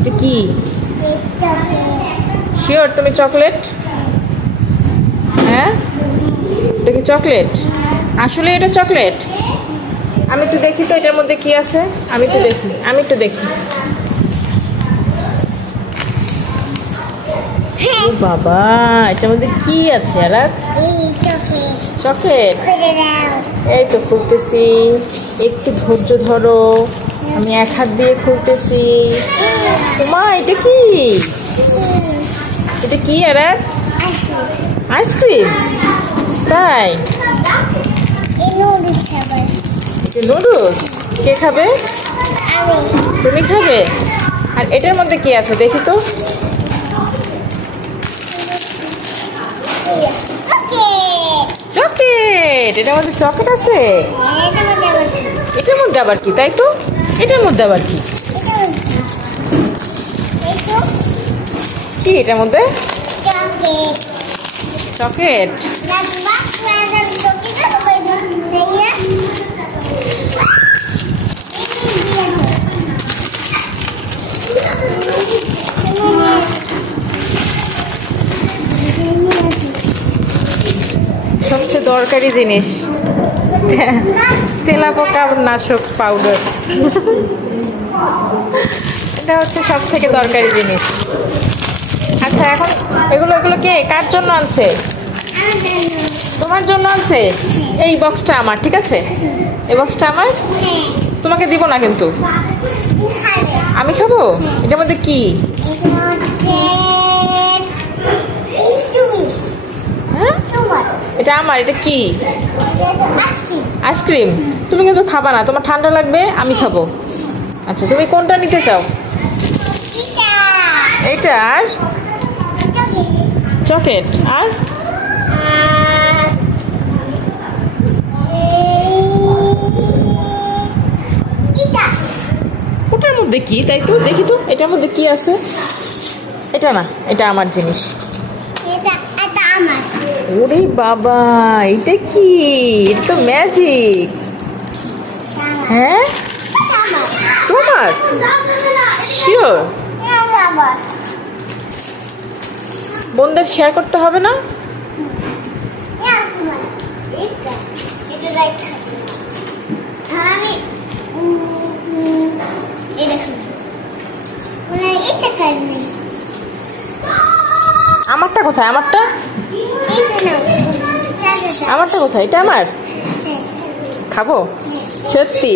এটা কি? শিওর তুমি চকলেট? হ্যাঁ, এটা কি চকলেট? আসলে এটা চকলেট? আমি একটু দেখি তো এটার মধ্যে কি আছে। আমি একটু দেখি। ও বাবা, এটার মধ্যে কি আছে? আর চকলেট? এই তো খুলতেছি, একটু ধৈর্য ধরো, আমি এক হাত দিয়ে খুলতেছি। মা এটা কি? এটা কি? আর আইসক্রিম? তাই? নুডলস? কে খাবে? তুমি খাবে? আর এটার মধ্যে কি আছে দেখি তো। চকলেট? এটার মধ্যে চকলেট আছে? এটার মধ্যে আবার কি? তাই তো, এটার মধ্যে আবার কি? কি এটার মধ্যে? চকলেট? সবচেয়ে দরকারি জিনিস তেলাপোকা নাশক পাউডার। এটা হচ্ছে সব থেকে দরকারি জিনিস। আচ্ছা, এখন এগুলো কে কার জন্য আনছে? তোমার জন্য আনছে? এই বক্সটা আমার, ঠিক আছে? এই বক্সটা আমার, তোমাকে দিব না কিন্তু। আমি খাবো। এটার মধ্যে কি? হ্যাঁ, এটা আমার। এটা কি? আইসক্রিম? তুমি কিন্তু খাবা না, তোমার ঠান্ডা লাগবে, আমি খাবো। আচ্ছা, তুমি কোনটা নিতে চাও? এইটা? আর চকলেট? আর ওটার মধ্যে কি? তাই তো, দেখি তো এটার মধ্যে কি আছে। এটা না, এটা আমার জিনিস। ওরে বাবা, এটা কি? এটা তো ম্যাজিক। হ্যাঁ, তোমার? শিওর? বোনদের শেয়ার করতে হবে না? আমারটা কোথায়? আমারটা কোথায়? এটা আমার? খাবো সত্যি?